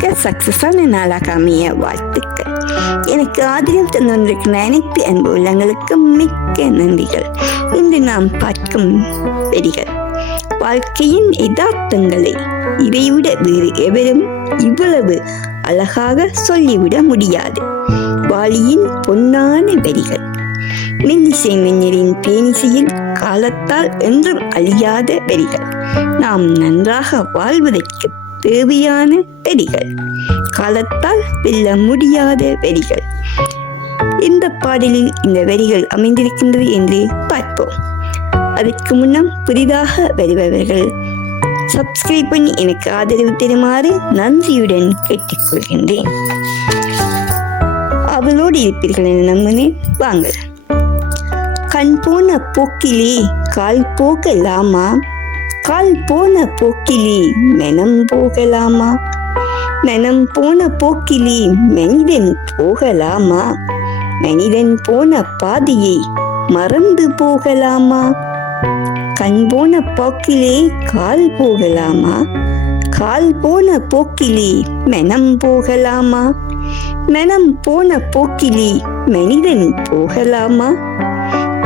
சக்சஸான நாளாக அமைய வாழ்த்துக்கள். எனக்கு ஆதரவு தந்திருக்கிற அனைத்து அன்பு உள்ளங்களுக்கு மிக்க நன்றிகள். இன்று நாம் பார்க்கும் வெடிகள். வாழ்க்கையின் யதார்த்தங்களை இதைவிட வேறு எவரும் இவ்வளவு அழகாக சொல்லிவிட முடியாது. வாளியின் பொன்னான வரிகள் மெல்லிசை மன்னரின் பேனிசையில் காலத்தால் என்றும் அழியாத வரிகள் நாம் நன்றாக வாழ்வதற்கு தேவையான வெடிகள். காலத்தால் வெல்ல முடியாத வெறிகள் இந்த பாடலில் இந்த வரிகள் அமைந்திருக்கின்றது என்று பார்ப்போம். அதற்கு முன்னம் புதிதாக வருபவர்கள் சப்ஸ்கிரைப் பண்ணி எனக்கு ஆதரவு தருமாறு நன்றியுடன் கேட்டுக்கொள்கின்றேன். அவளோடு இருப்பீர்கள் என நம்பினேன் வாங்க. கண் போன போக்கிலே கால் போகலாமா? கால் போன போக்கிலே மெனம் போகலாமா? மெனம் போன போக்கிலே மனிதன் போகலாமா? மனிதன் போன பாதையை மறந்து போகலாமா? கண் போன போக்கிலே கால் போகலாமா? கால் போன போக்கிலே மெனம் போகலாமா? மனம் போன போக்கிலே மனிதன் போகலாமா?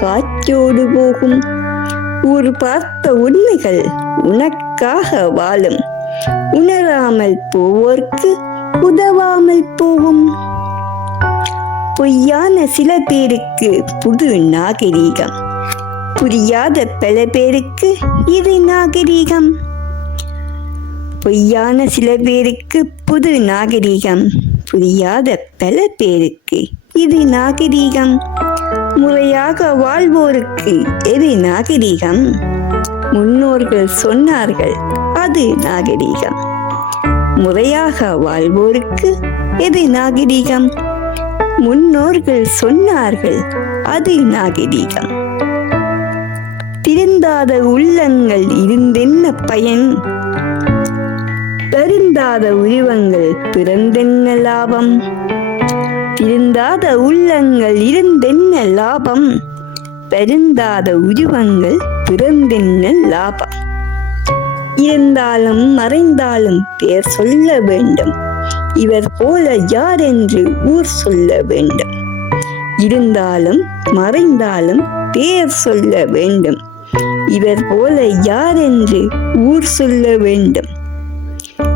காற்றோடு போகும் ஒரு பார்த்த உண்மைகள் உனக்காக வாழும். உணராமல் போவோர்க்கு உதவாமல் போகும். பொய்யான சில பேருக்கு புது நாகரீகம். புரியாத பல பேருக்கு இது நாகரீகம். பொய்யான சில பேருக்கு புது நாகரீகம். புரியாத பல பேருக்கு இது நாகரீகம். முறையாக வாழ்வோருக்கு எது நாகரீகம்? முன்னோர்கள் சொன்னார்கள் அது நாகரீகம். முறையாக வாழ்வோருக்கு எது நாகரீகம்? முன்னோர்கள் சொன்னார்கள் அது நாகரீகம். திருந்தாத உள்ளங்கள் இருந்தென்ன பயன்? தருந்தாத உருவங்கள் பிறந்தென்ன லாபம்? திருந்தாத உள்ளங்கள் இருந்தென்ன லாபம்? பெருந்தாத உருவங்கள் பிறந்தென்ன லாபம்? இருந்தாலும் மறைந்தாலும் பேர் சொல்ல வேண்டும். இவர் போல யார் என்று ஊர் சொல்ல வேண்டும். இருந்தாலும் மறைந்தாலும் பேர் சொல்ல வேண்டும். இவர் போல யார் என்று ஊர் சொல்ல வேண்டும்.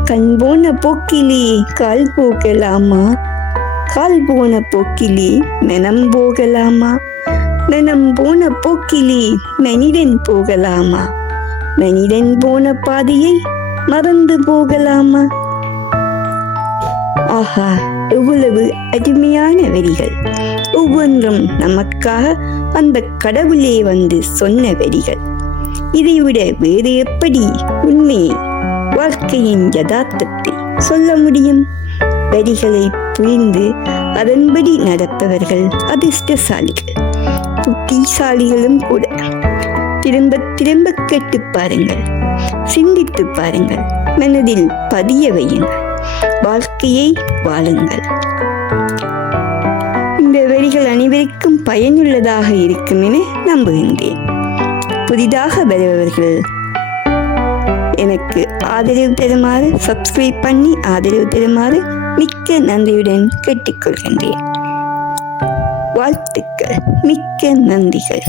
கண் போன போக்கிலே கால் போக்கலாமா? கால் போன போக்கிலே மனம் போகலாமா? மனம் போன போக்கிலே மனிதன் போகலாமா? மனிதன் போன பாதையை மறந்து போகலாமா? ஆஹா எவ்வளவு அருமையான வரிகள். ஒவ்வொன்றும் நமக்காக அந்த கடவுளே வந்து சொன்ன வரிகள். இதைவிட வேறு எப்படி உண்மையை வாழ்க்கையின் யதார்த்தத்தை சொல்ல முடியும்? வரிகளை புரிந்து அதன்படி நடப்பவர்கள் அதிர்ஷ்டசாலிகள். புத்திசாலிகளும் கூட. திரும்ப திரும்ப கேட்டு பாருங்கள். சிந்தித்து பாருங்கள். மனதில் பதிய வையுங்கள். வாழ்க்கையை வாழுங்கள். இந்த வரிகள் அனைவருக்கும் பயனுள்ளதாக இருக்கும் என நம்புகின்றேன். புதிதாக வருபவர்கள் எனக்கு ஆதரவு தருமாறு சப்ஸ்கிரைப் பண்ணி ஆதரவு தருமாறு மிக்க நன்றியுடன் கேட்டுக்கொள்கின்றேன். வாழ்த்துக்கள். மிக்க நன்றிகள்.